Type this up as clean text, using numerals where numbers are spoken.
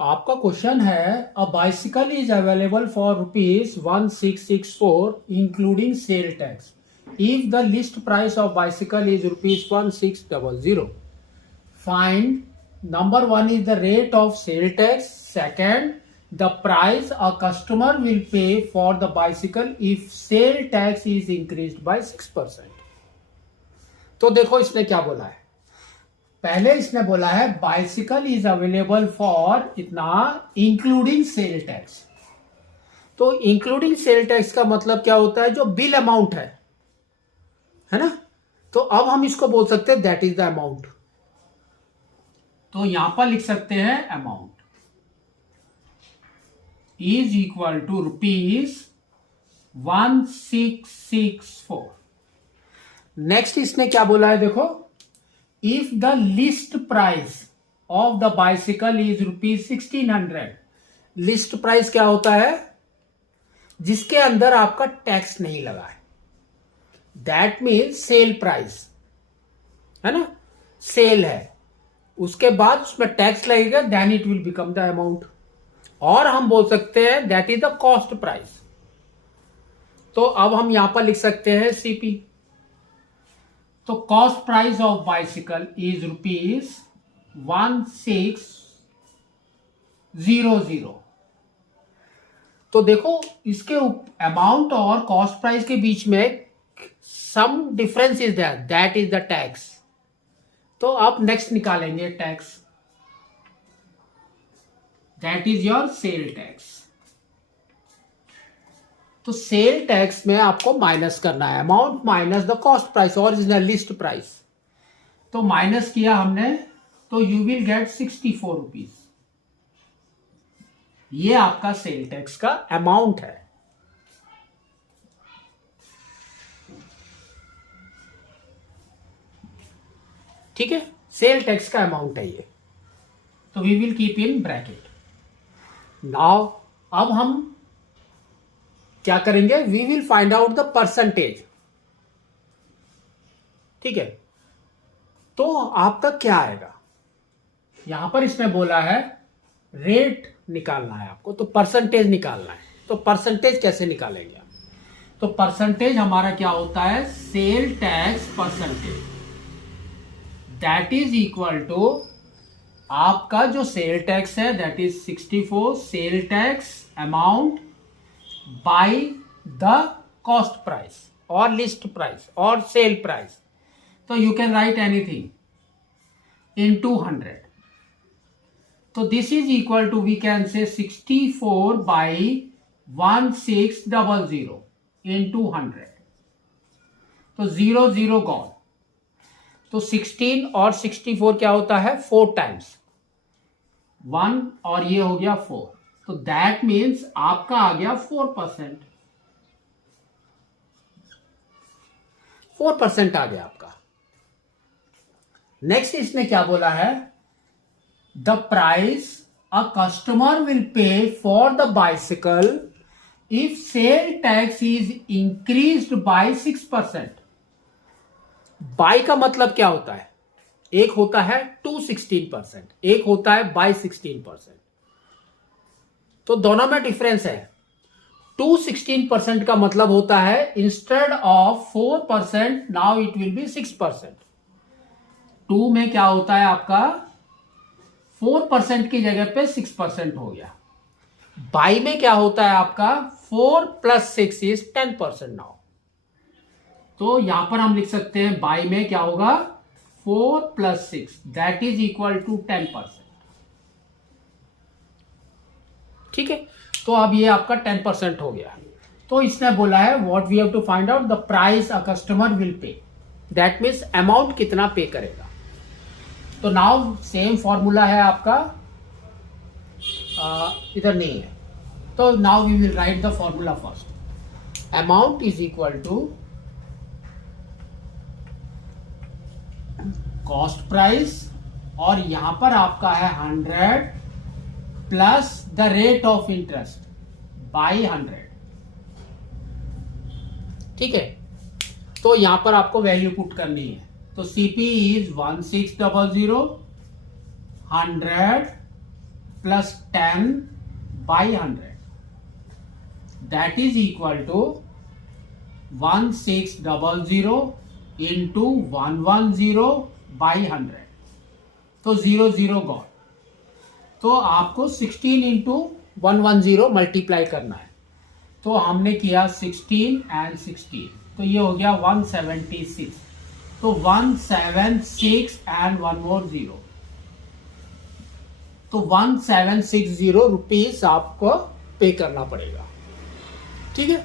आपका क्वेश्चन है a bicycle is available for ₹1664 including sale tax if the list price of bicycle is ₹1600. Find number one is the rate of sale tax, second the price a customer will pay for the bicycle if sale tax is increased by 6%. तो देखो इसने क्या बोला है. पहले इसने बोला है बाइसिकल इज अवेलेबल फॉर इतना इंक्लूडिंग सेल टैक्स. तो इंक्लूडिंग सेल टैक्स का मतलब क्या होता है, जो बिल अमाउंट है ना. तो अब हम इसको बोल सकते हैं दैट इज द अमाउंट. तो यहां पर लिख सकते हैं amount is equal to ₹1664. Next इसने क्या बोला है देखो, if the list price of the bicycle is ₹1600. List price क्या होता है, जिसके अंदर आपका टैक्स नहीं लगा है. दैट मीन्स सेल प्राइस है ना, सेल है, उसके बाद उसमें टैक्स लगेगा, then it will become the amount. और हम बोल सकते हैं that is the cost price. तो अब हम यहां पर लिख सकते हैं सीपी. तो cost price of bicycle is ₹1600. तो देखो इसके अमाउंट और कॉस्ट प्राइस के बीच में some difference is there, that is the tax. तो आप नेक्स्ट निकालेंगे tax, that is your sale tax. तो सेल टैक्स में आपको माइनस करना है amount minus the cost price और इज द लिस्ट प्राइस. तो माइनस किया हमने, तो यू विल गेट ₹64. ये आपका सेल टैक्स का अमाउंट है. ठीक है, सेल टैक्स का अमाउंट है ये. तो we will keep in bracket. Now अब हम क्या करेंगे, we will find out the percentage. ठीक है, तो आपका क्या आएगा, यहां पर इसने बोला है रेट निकालना है आपको, तो परसेंटेज निकालना है. तो परसेंटेज कैसे निकालेंगे आप, तो परसेंटेज हमारा क्या होता है, sale tax percentage, that is equal to आपका जो सेल टैक्स है that is 64 sale tax amount by the cost price और लिस्ट प्राइस और सेल प्राइस. तो you can write anything in 200. तो this is equal to we can say 64 by 1600 इन 200. तो 0 0 gone. तो 16 और 64 क्या होता है, 4 टाइम्स 1 और ये हो गया 4. तो दैट मीन्स आपका आ गया 4%. 4% आ गया आपका. नेक्स्ट इसने क्या बोला है, the price a customer will pay for the bicycle if sale tax is increased by 6%. By का मतलब क्या होता है, एक होता है टू 16%, एक होता है बाय 16%. तो दोनों में डिफरेंस है. टू 16% का मतलब होता है instead of 4% now it will be 6%. Two में क्या होता है आपका 4% की जगह पे 6% हो गया. बाई में क्या होता है आपका 4 + 6 इज 10% नाउ. तो यहां पर हम लिख सकते हैं बाई में क्या होगा 4 + 6 दैट इज इक्वल टू 10%. ठीक है, तो अब ये आपका 10% हो गया. तो इसने बोला है what we have to find out the price a customer will pay, that means amount कितना पे करेगा. तो नाउ सेम फॉर्मूला है आपका, इधर नहीं है. तो now we will write the formula first. Amount is equal to cost price और यहां पर आपका है 100 plus the rate of interest by 100. ठीक है, तो यहां पर आपको वैल्यू पुट करनी है. तो CP is 1600 100 plus 10 by 100, that is equal to 1600 into 110 by 100, तो 00 गॉट। तो आपको 16 इंटू 110 मल्टीप्लाई करना है, तो हमने किया 16 एंड 16, तो ये हो गया 176, तो 176 एंड 1 मोर 0, तो 1760 रुपीज आपको पे करना पड़ेगा। ठीक है।